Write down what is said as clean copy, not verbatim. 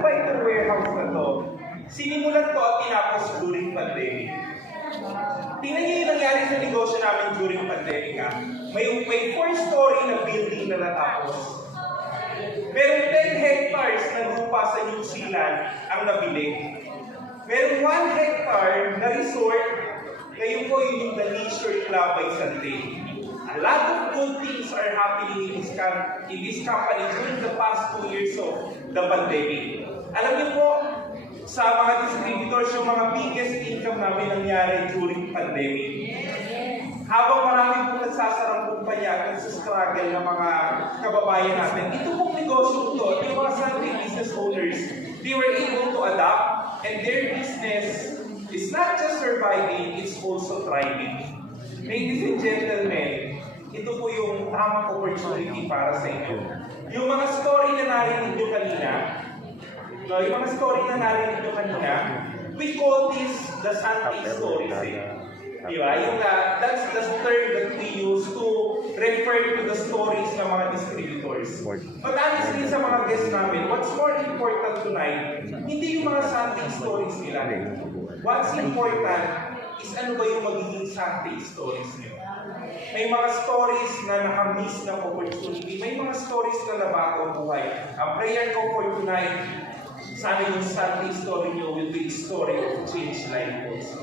Fighter Warehouse na to, sinimulan to at tinapos during pandemic. Tingnan niyo yung nangyari sa negosyo namin during pandemic. May 4-story na building na natapos. Meron 10 hectares na lupa sa New Zealand ang nabili. Meron 1 hectare na resort, ngayon po yun yung The Leisure Club by Sante. A lot of good things are happening in this company during the past 2 years of the pandemic. Alam niyo po, sa mga distributors, yung mga biggest income namin nangyari during pandemic. Habang marami pong nagsasarang kumpanya at nagsastruggle ng mga kababayan natin, ito pong negosyo ito, yung mga Sunday business owners, they were able to adapt and their business is not just surviving, it's also thriving. Ladies and gentlemen, ito po yung tamang opportunity para sa inyo. Yung mga story na narinig nyo kanina, we call this the Sunday stories. Diba? That's the term that we use to refer to the stories ng mga distributors. But honestly, sa mga guests namin, what's more important tonight, hindi yung mga Sunday stories nila. What's important is ano ba yung magiging Sunday stories nila. May mga stories na nakamiss ng opportunity. May mga stories na nabago ang buhay. Ang prayer ko for tonight, sana yung Sunday story nyo will be a story of change life also.